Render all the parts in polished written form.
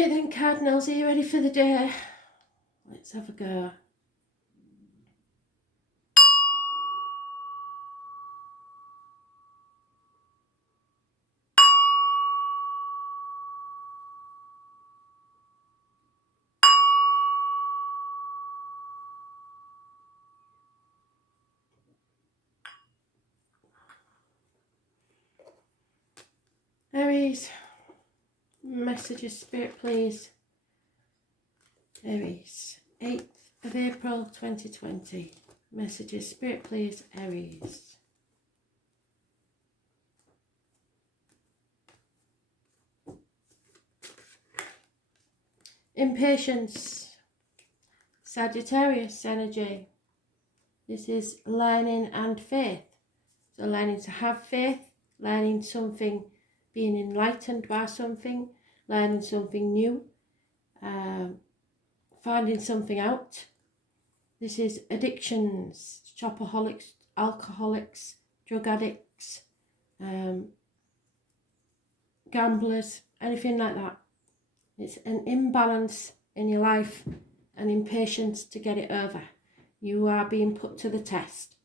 Alright then, Cardinals, are you ready for the day? Let's have a go. Aries, messages, Spirit, please. Aries, 8th of April 2020. Messages, Spirit, please, Aries. Impatience, Sagittarius energy. This is learning and faith. So learning to have faith, learning something, being enlightened by something, learning something new, finding something out. This is addictions, shopaholics, alcoholics, drug addicts, gamblers, anything like that. It's an imbalance in your life, an impatience to get it over. You are being put to the test.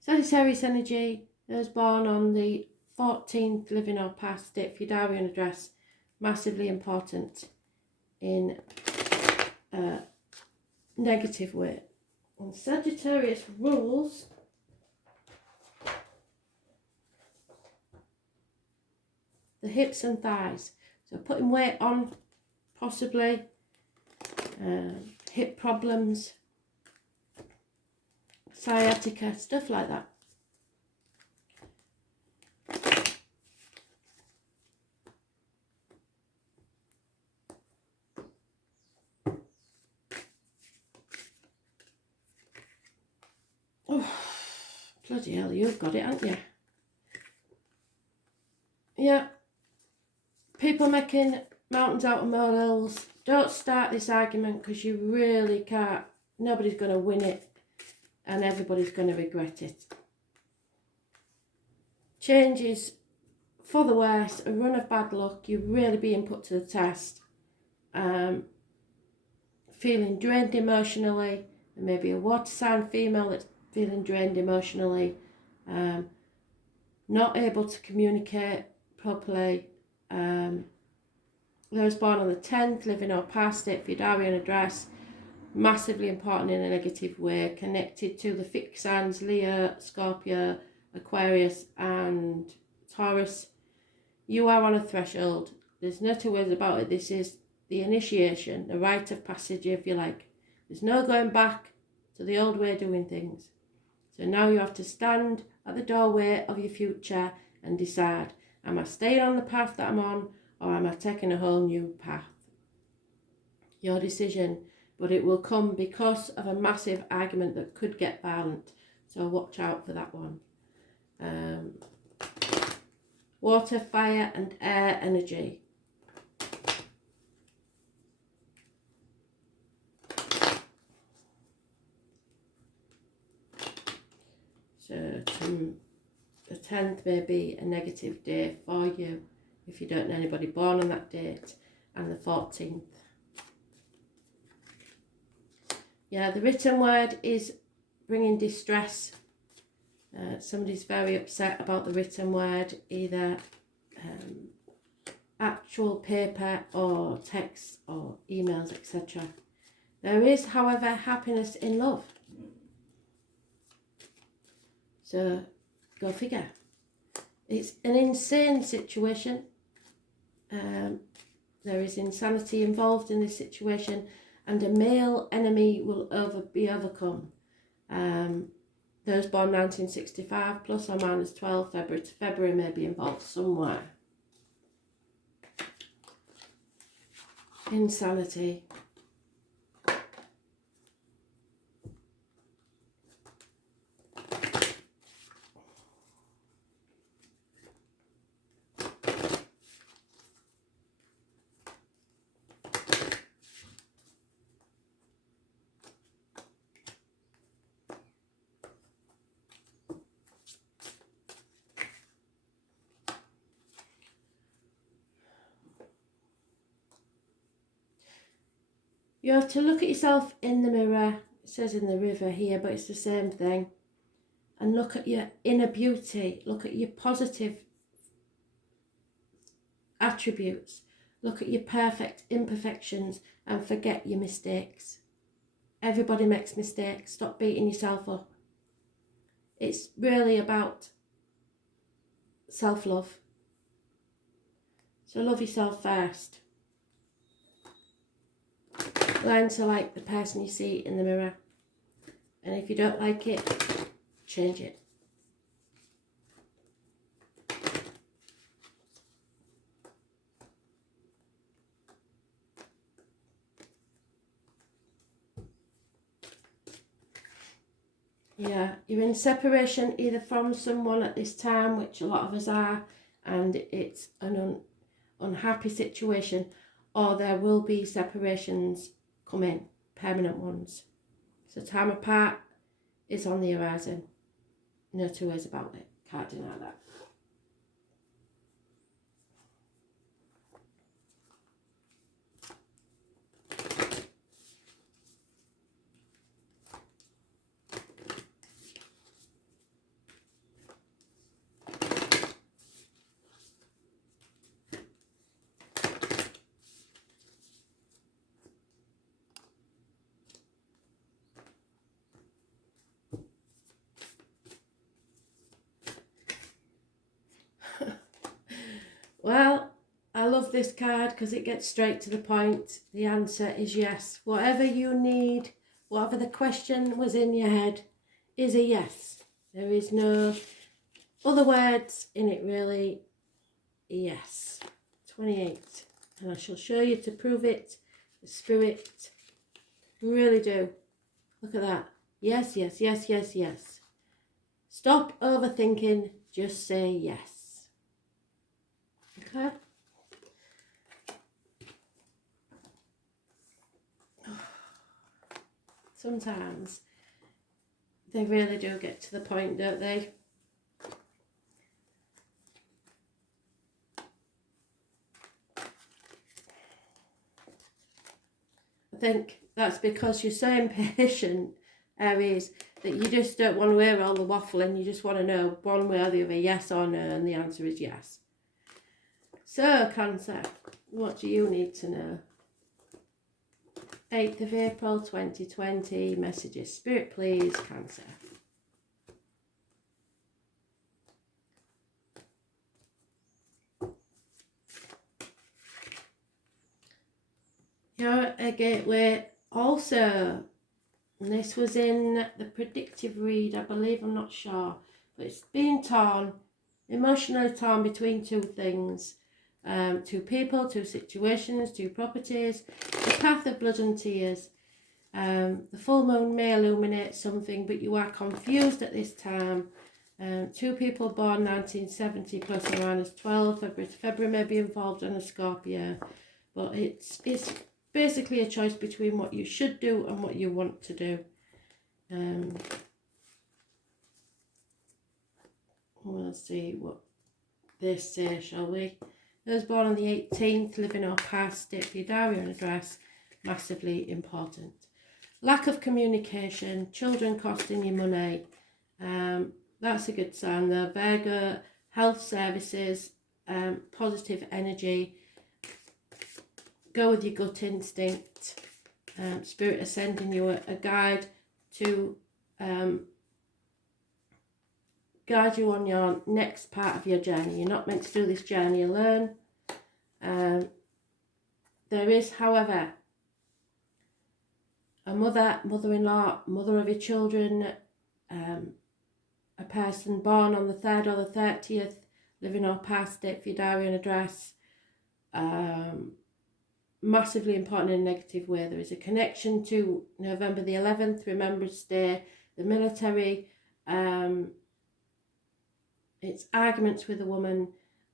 Sagittarius energy, those born on the 14th, living or past, date for your diary and address, massively important in a negative way. And Sagittarius rules the hips and thighs. So putting weight on, possibly, hip problems, sciatica, stuff like that. Oh, bloody hell, you've got it, haven't you? Yeah. People making mountains out of molehills. Don't start this argument because you really can't. Nobody's going to win it and everybody's going to regret it. Change is for the worse, a run of bad luck. You're really being put to the test. Feeling drained emotionally. There may be a water sign female that's feeling drained emotionally. Not able to communicate properly. Those born on the 10th, living or past, date for your diary and address, massively important in a negative way, connected to the fixed signs Leo, Scorpio, Aquarius and Taurus. You are on a threshold. There's no two ways about it. This is the initiation, the rite of passage, if you like. There's no going back to the old way of doing things. So now you have to stand at the doorway of your future and decide, am I staying on the path that I'm on, or am I taking a whole new path? Your decision, but it will come because of a massive argument that could get violent. So watch out for that one. Water, fire and air energy. So the 10th may be a negative day for you if you don't know anybody born on that date, and the 14th. Yeah, the written word is bringing distress. Somebody's very upset about the written word, either actual paper or text or emails, etc. There is, however, happiness in love. So, go figure. It's an insane situation. There is insanity involved in this situation, and a male enemy will be overcome. Those born 1965, plus or minus 12 February to February, may be involved somewhere. Insanity. You have to look at yourself in the mirror. It says in the river here, but it's the same thing. And look at your inner beauty. Look at your positive attributes. Look at your perfect imperfections and forget your mistakes. Everybody makes mistakes. Stop beating yourself up. It's really about self-love. So love yourself first. Learn to like the person you see in the mirror. And if you don't like it, change it. Yeah, you're in separation either from someone at this time, which a lot of us are, and it's an unhappy situation, or there will be separations coming, permanent ones. So time apart is on the horizon. No two ways about it. Can't deny that. Well, I love this card because it gets straight to the point. The answer is yes. Whatever you need, whatever the question was in your head, is a yes. There is no other words in it really. Yes. 28. And I shall show you to prove it. The spirit. Really do. Look at that. Yes, yes, yes, yes, yes. Stop overthinking. Just say yes. Okay. Sometimes they really do get to the point, don't they? I think that's because you're so impatient, Aries, that you just don't want to hear all the waffling. You just want to know one way or the other, yes or no, and the answer is yes. So, Cancer, what do you need to know? 8th of April 2020, messages. Spirit, please, Cancer. You're a gateway also. And this was in the predictive read, I believe, I'm not sure. But it's being torn, emotionally torn between two things. Two people, two situations, two properties. The path of blood and tears. The full moon may illuminate something, but you are confused at this time. Two people born 1970 plus or minus 12. February may be involved in a Scorpio. But it's basically a choice between what you should do and what you want to do. We'll see what they say, shall we? Those born on the 18th, living or past, state for your diary and address, massively important. Lack of communication, children costing you money, that's a good sign though. Virgo, health services, positive energy, go with your gut instinct, spirit is sending you a guide to guide you on your next part of your journey. You're not meant to do this journey alone. There is, however, a mother, mother-in-law, mother of your children, a person born on the 3rd or the 30th, living or past, date for your diary and address, massively important in a negative way. There is a connection to November the 11th, Remembrance Day, the military. It's arguments with a woman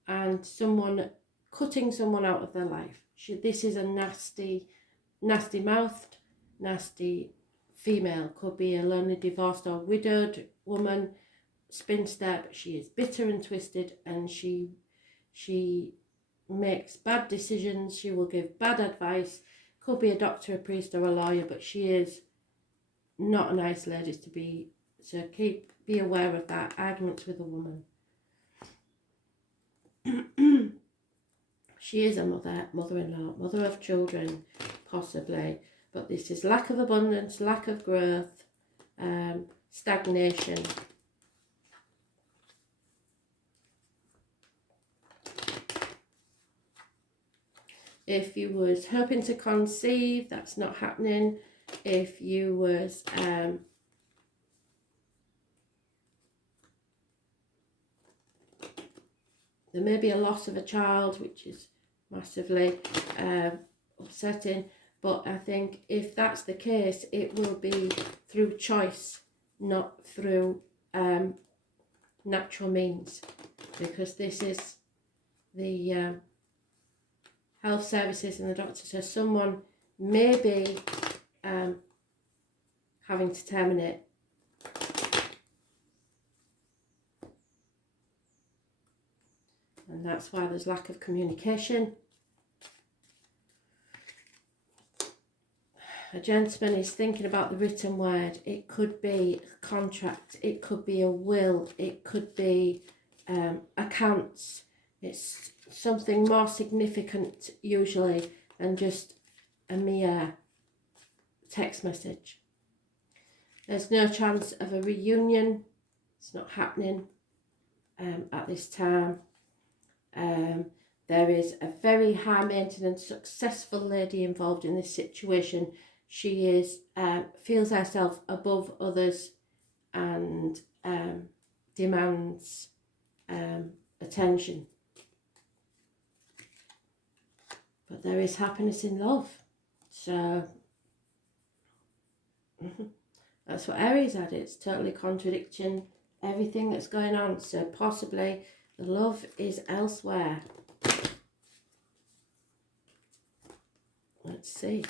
and someone cutting someone out of their life. This is a nasty, nasty-mouthed, nasty female. Could be a lonely, divorced or widowed woman, spinster, but she is bitter and twisted, and she makes bad decisions. She will give bad advice, Could be a doctor, a priest, or a lawyer, but she is not a nice lady to be. So be aware of that. Arguments with a woman. She is a mother, mother-in-law, mother of children, possibly. But this is lack of abundance, lack of growth, stagnation. If you was hoping to conceive, that's not happening. If you was there may be a loss of a child, which is massively upsetting. But I think if that's the case, it will be through choice, not through natural means. Because this is the health services and the doctor. So someone may be having to terminate. And that's why there's lack of communication. A gentleman is thinking about the written word. It could be a contract. It could be a will. It could be accounts. It's something more significant usually than just a mere text message. There's no chance of a reunion. It's not happening at this time. There is a very high maintenance, successful lady involved in this situation. She is feels herself above others and demands attention. But there is happiness in love. So that's what Aries had. It's totally contradicting everything that's going on. So possibly the love is elsewhere. Let's see.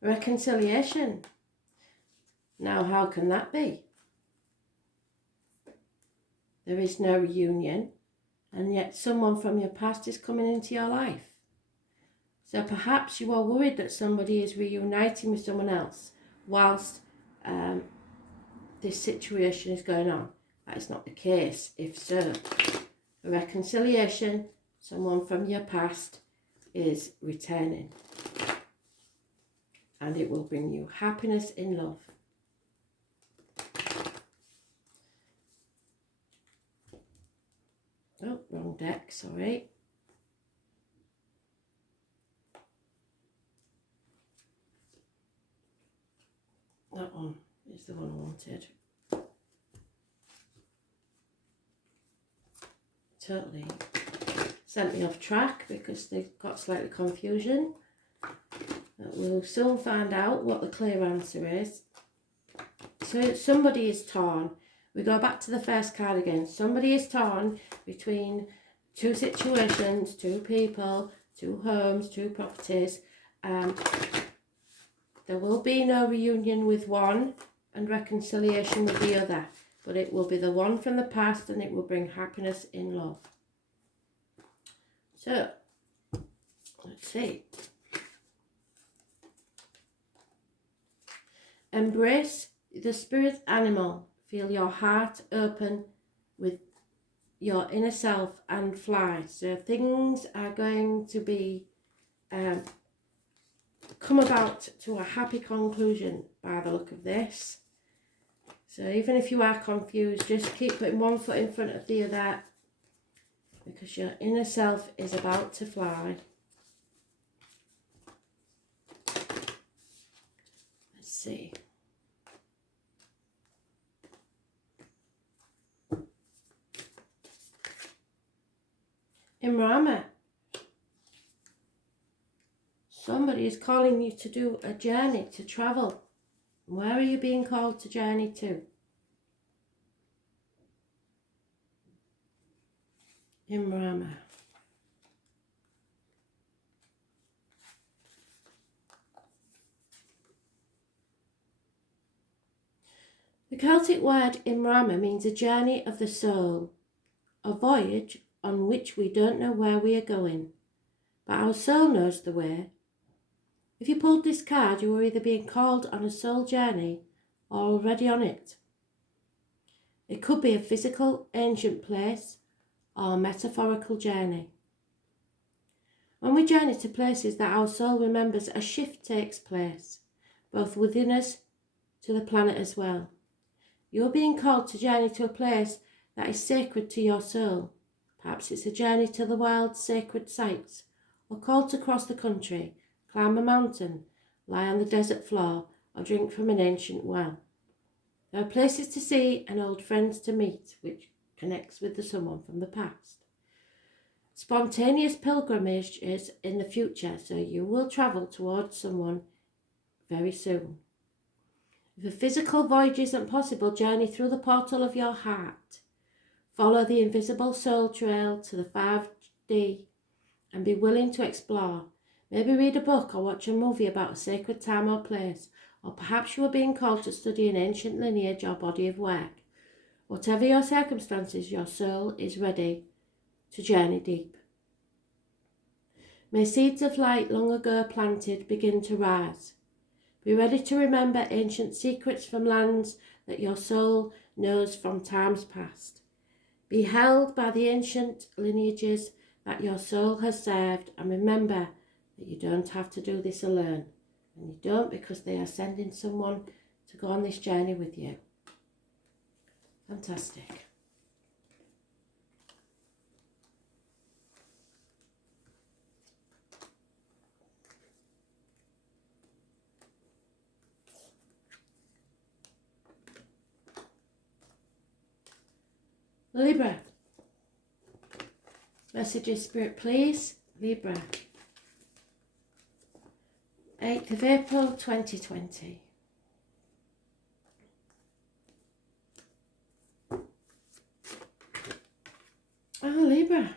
Reconciliation. Now, how can that be? There is no reunion, and yet someone from your past is coming into your life. So perhaps you are worried that somebody is reuniting with someone else whilst this situation is going on. That is not the case. If so, a reconciliation, someone from your past is returning. And it will bring you happiness in love. Oh, wrong deck, sorry. That one is the one I wanted. Totally sent me off track because they got slightly confusion. We'll soon find out what the clear answer is. So somebody is torn. We go back to the first card again. Somebody is torn between two situations, two people, two homes, two properties. There will be no reunion with one and reconciliation with the other. But it will be the one from the past and it will bring happiness in love. So, let's see. Embrace the spirit animal. Feel your heart open with your inner self and fly. So things are going to be come about to a happy conclusion by the look of this. So even if you are confused, just keep putting one foot in front of the other because your inner self is about to fly. Let's see. Imrama, somebody is calling you to do a journey, to travel. Where are you being called to journey to? Imrama. The Celtic word Imrama means a journey of the soul, a voyage on which we don't know where we are going, but our soul knows the way. If you pulled this card, you were either being called on a soul journey or already on it. It could be a physical, ancient place or a metaphorical journey. When we journey to places that our soul remembers, a shift takes place, both within us to the planet as well. You're being called to journey to a place that is sacred to your soul. Perhaps it's a journey to the wild, sacred sites, or called to cross the country, climb a mountain, lie on the desert floor, or drink from an ancient well. There are places to see and old friends to meet, which connects with someone from the past. Spontaneous pilgrimages in the future, so you will travel towards someone very soon. If a physical voyage isn't possible, journey through the portal of your heart. Follow the invisible soul trail to the 5D and be willing to explore. Maybe read a book or watch a movie about a sacred time or place, or perhaps you are being called to study an ancient lineage or body of work. Whatever your circumstances, your soul is ready to journey deep. May seeds of light long ago planted begin to rise. Be ready to remember ancient secrets from lands that your soul knows from times past. Be held by the ancient lineages that your soul has served, and remember that you don't have to do this alone. And you don't, because they are sending someone to go on this journey with you. Fantastic. Libra. Messages, Spirit, please. Libra. 8th of April 2020. Oh, Libra.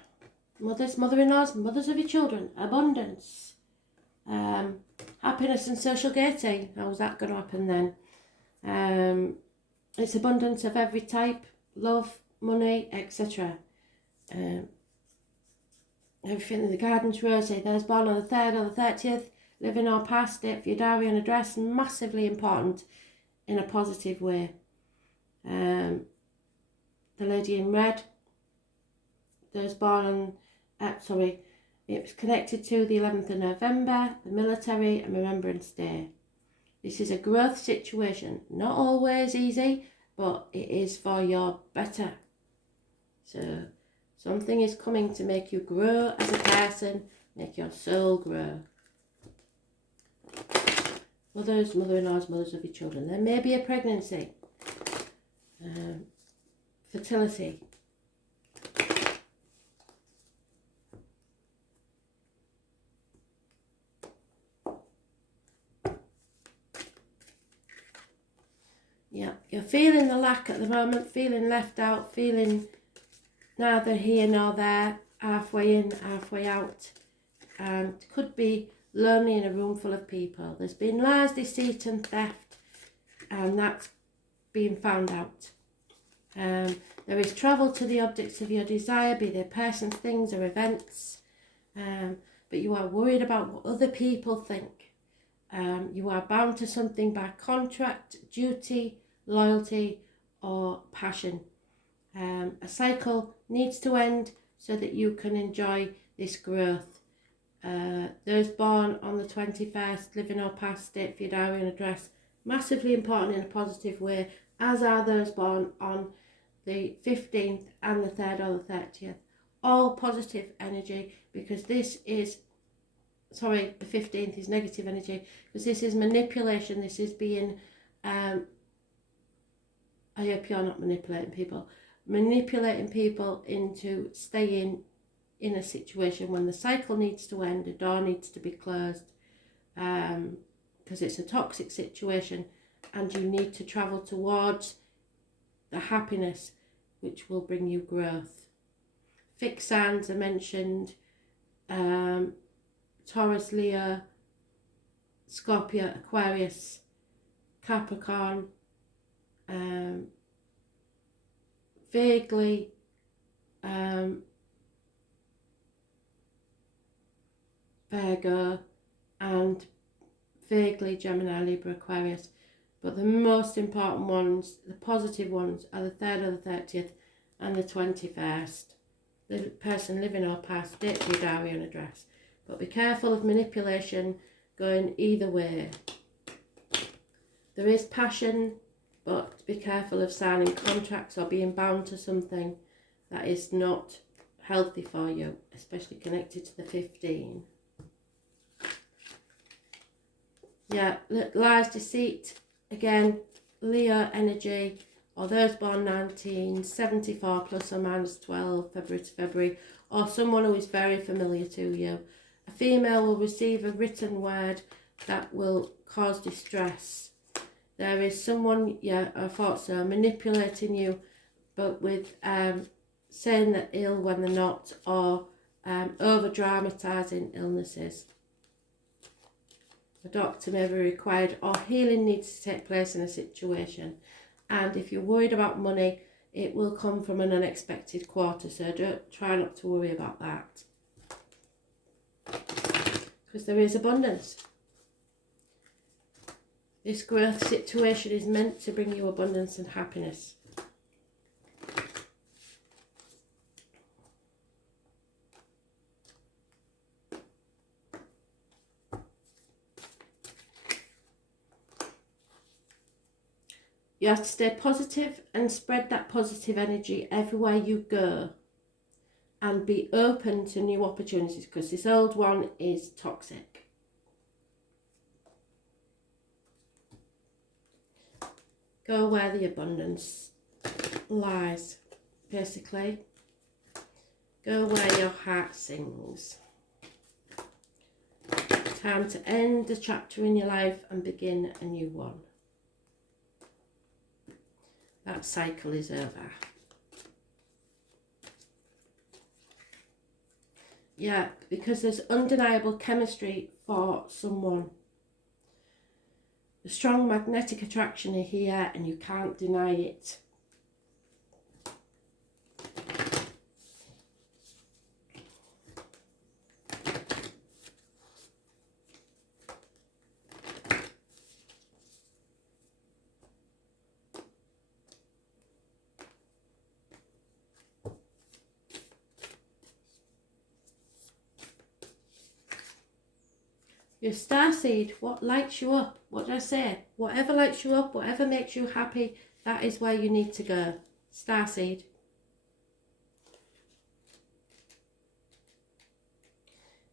Mothers, mother-in-laws, mothers of your children. Abundance. Happiness and social gating. How's that going to happen then? It's abundance of every type. Love, money, etc. Everything in the garden's rosy. Those born on the 3rd or the 30th, living or past it, for your diary and address, massively important in a positive way. The lady in red, those born on, it was connected to the 11th of November, the military and Remembrance Day. This is a growth situation, not always easy, but it is for your better. So something is coming to make you grow as a person, make your soul grow. Mothers, mother-in-laws, mothers of your children. There may be a pregnancy. Fertility. Yeah, you're feeling the lack at the moment, feeling left out, feeling neither here nor there, halfway in, halfway out, and could be lonely in a room full of people. There's been lies, deceit and theft, and that's being found out. There is travel to the objects of your desire, be they persons, things or events, but you are worried about what other people think. You are bound to something by contract, duty, loyalty or passion. A cycle needs to end so that you can enjoy this growth. Those born on the 21st, living or past it for your diary and address, massively important in a positive way, as are those born on the 15th and the 3rd or the 30th. All positive energy, because this is, the 15th is negative energy, because this is manipulation, this is being, I hope you're not manipulating people into staying in a situation when the cycle needs to end, a door needs to be closed, because it's a toxic situation and you need to travel towards the happiness which will bring you growth. Fixed signs are mentioned, Taurus, Leo, Scorpio, Aquarius, Capricorn, vaguely Virgo, and vaguely Gemini, Libra, Aquarius. But the most important ones, the positive ones, are the 3rd or the 30th and the 21st. The person living or past, date for your diary and address. But be careful of manipulation going either way. There is passion, but be careful of signing contracts or being bound to something that is not healthy for you, especially connected to the 15. Yeah, lies, deceit, again, Leo energy, or those born 1974 plus or minus 12, February to February, or someone who is very familiar to you. A female will receive a written word that will cause distress. There is someone, yeah, I thought so, manipulating you, but with saying they're ill when they're not, or over-dramatising illnesses. A doctor may be required, or healing needs to take place in a situation. And if you're worried about money, it will come from an unexpected quarter, so try not to worry about that. Because there is abundance. This growth situation is meant to bring you abundance and happiness. You have to stay positive and spread that positive energy everywhere you go. And be open to new opportunities, because this old one is toxic. Go where the abundance lies, basically. Go where your heart sings. Time to end a chapter in your life and begin a new one. That cycle is over. Yeah, because there's undeniable chemistry for someone. The strong magnetic attraction is here and you can't deny it. Your starseed, what lights you up? What did I say? Whatever lights you up, whatever makes you happy, that is where you need to go. Starseed.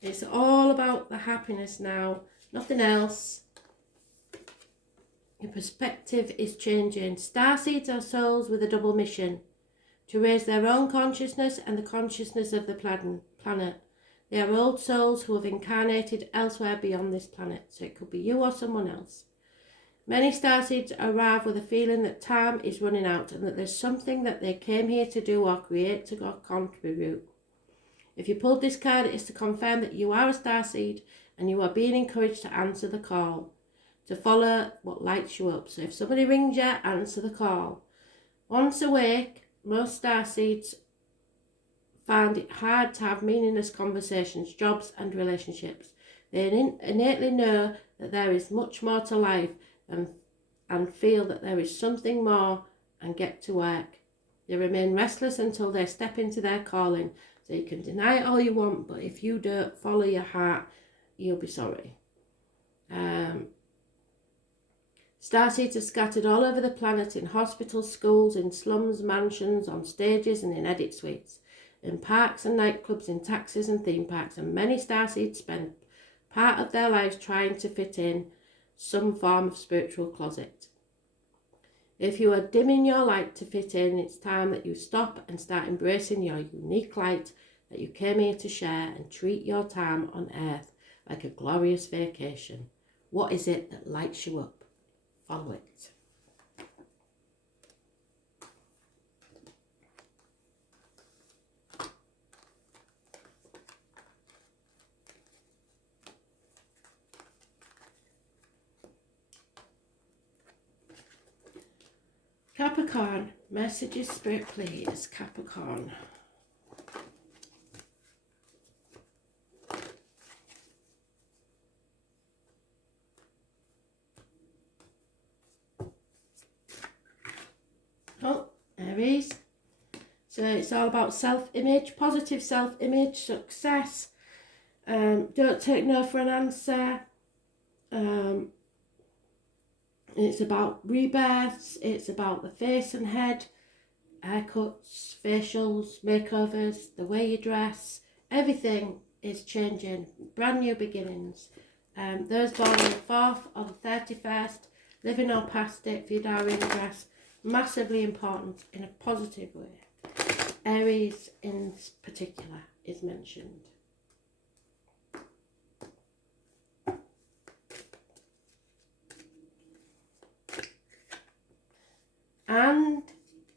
It's all about the happiness now, nothing else. Your perspective is changing. Starseeds are souls with a double mission: to raise their own consciousness and the consciousness of the planet. They are old souls who have incarnated elsewhere beyond this planet, so it could be you or someone else. Many starseeds arrive with a feeling that time is running out and that there's something that they came here to do or create to contribute. If you pulled this card, it is to confirm that you are a starseed and you are being encouraged to answer the call, to follow what lights you up. So if somebody rings you, answer the call. Once awake, most starseeds find it hard to have meaningless conversations, jobs and relationships. They innately know that there is much more to life and feel that there is something more and get to work. They remain restless until they step into their calling. So you can deny it all you want, but if you don't follow your heart, you'll be sorry. Starseeds are scattered all over the planet, in hospitals, schools, in slums, mansions, on stages and in edit suites, in parks and nightclubs, in taxis and theme parks, and many starseeds spend part of their lives trying to fit in some form of spiritual closet. If you are dimming your light to fit in, it's time that you stop and start embracing your unique light that you came here to share, and treat your time on earth like a glorious vacation. What is it that lights you up? Follow it. Capricorn, messages, Spirit, please. Capricorn. Oh, Aries. So it's all about self-image, positive self-image, success. Don't take no for an answer. It's about rebirths. It's about the face and head, haircuts, facials, makeovers, the way you dress. Everything is changing. Brand new beginnings. Those born on the 4th or the 31st, living or past it for your diary and address, massively important in a positive way. Aries in particular is mentioned. And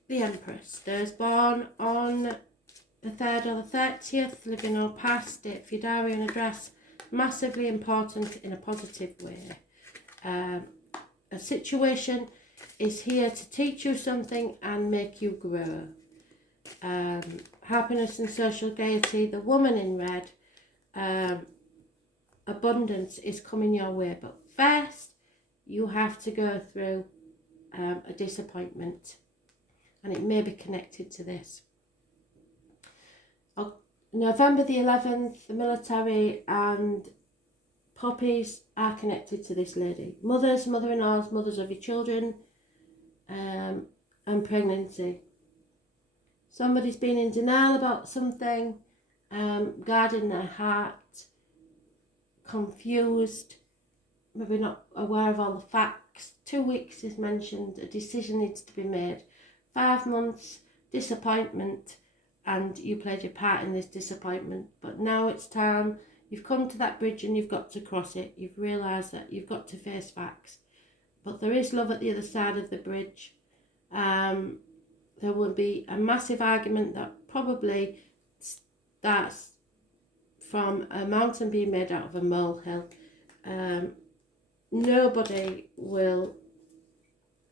the Empress, those born on the 3rd or the 30th, living or past it for your diary and address, massively important in a positive way. A situation is here to teach you something and make you grow. Happiness and social gaiety, the woman in red, abundance is coming your way, but first you have to go through a disappointment, and it may be connected to this. November the 11th, the military and puppies are connected to this lady. Mothers, mother-in-laws, mothers of your children, and pregnancy. Somebody's been in denial about something, guarding their heart, confused, maybe not aware of all the facts. 2 weeks is mentioned, a decision needs to be made. 5 months, disappointment, and you played your part in this disappointment. But now it's time, you've come to that bridge and you've got to cross it. You've realised that you've got to face facts. But there is love at the other side of the bridge. There will be a massive argument that probably starts from a mountain being made out of a molehill. Nobody will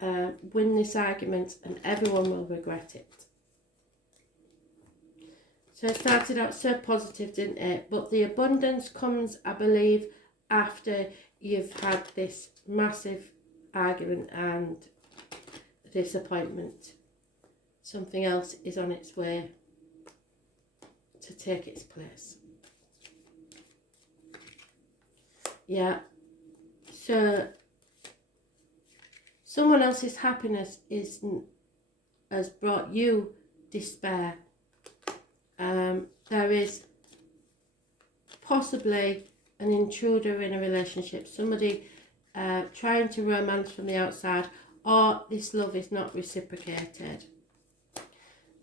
win this argument and everyone will regret it. So it started out so positive, didn't it? But the abundance comes, I believe, after you've had this massive argument and disappointment. Something else is on its way to take its place. Yeah. So someone else's happiness has brought you despair. There is possibly an intruder in a relationship, somebody trying to romance from the outside, or this love is not reciprocated.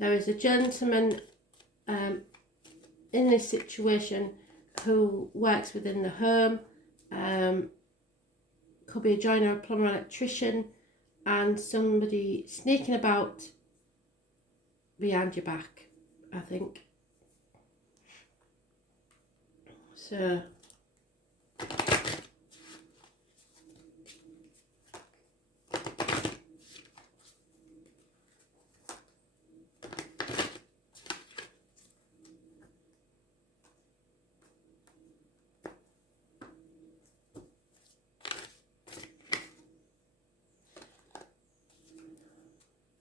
There is a gentleman in this situation who works within the home, could be a joiner, a plumber, electrician, and somebody sneaking about behind your back, I think. So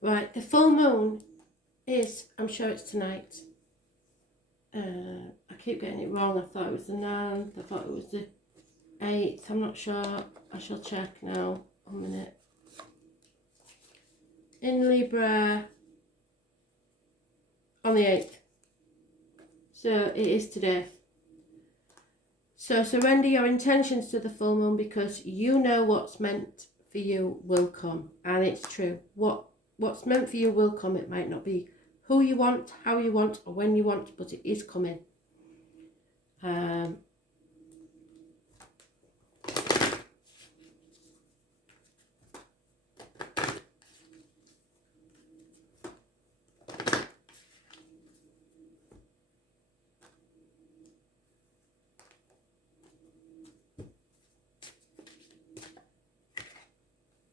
right, the full moon is, I'm sure it's tonight. I keep getting it wrong. I thought it was the 9th. I thought it was the 8th. I'm not sure. I shall check now. 1 minute. In Libra on the 8th. So it is today. So surrender your intentions to the full moon, because you know what's meant for you will come. And it's true. What's meant for you will come. It might not be who you want, how you want, or when you want, but it is coming.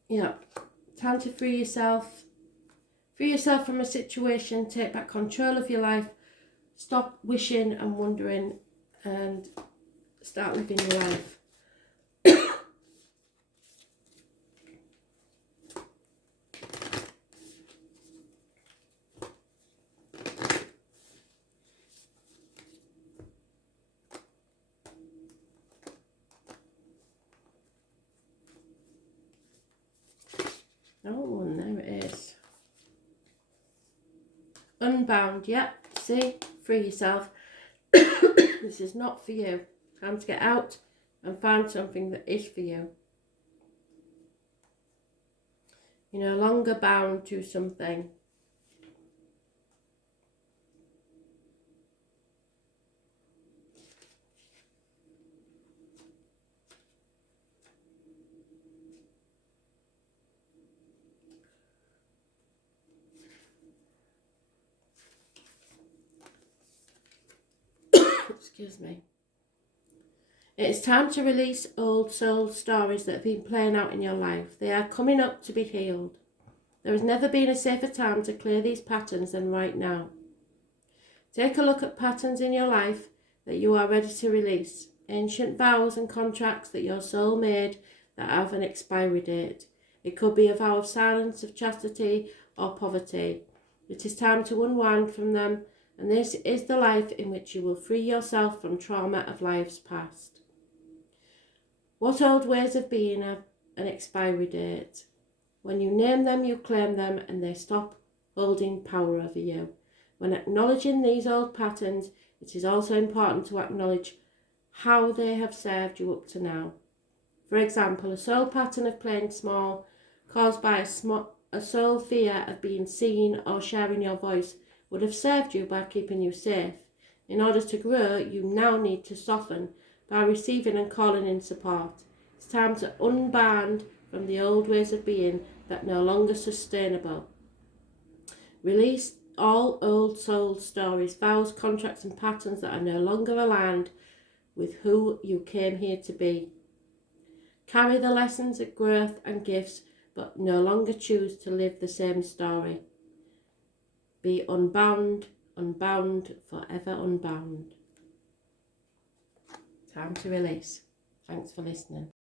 Yeah, time to free yourself. Free yourself from a situation, take back control of your life, stop wishing and wondering, and start living your life. Oh, and there it is. Unbound, yep. See? Free yourself. This is not for you. Time to get out and find something that is for you. You're no longer bound to something. Excuse me. It is time to release old soul stories that have been playing out in your life. They are coming up to be healed. There has never been a safer time to clear these patterns than right now. Take a look at patterns in your life that you are ready to release. Ancient vows and contracts that your soul made that have an expiry date. It could be a vow of silence, of chastity, or poverty. It is time to unwind from them, and this is the life in which you will free yourself from trauma of lives past. What old ways of being have an expiry date? When you name them, you claim them, and they stop holding power over you. When acknowledging these old patterns, it is also important to acknowledge how they have served you up to now. For example, a soul pattern of playing small, caused by a soul fear of being seen or sharing your voice, would have served you by keeping you safe. In order to grow, you now need to soften by receiving and calling in support. It's time to unbind from the old ways of being that no longer sustainable. Release all old soul stories, vows, contracts and patterns that are no longer aligned with who you came here to be. Carry the lessons of growth and gifts, but no longer choose to live the same story. Be unbound, unbound, forever unbound. Time to release. Thanks for listening.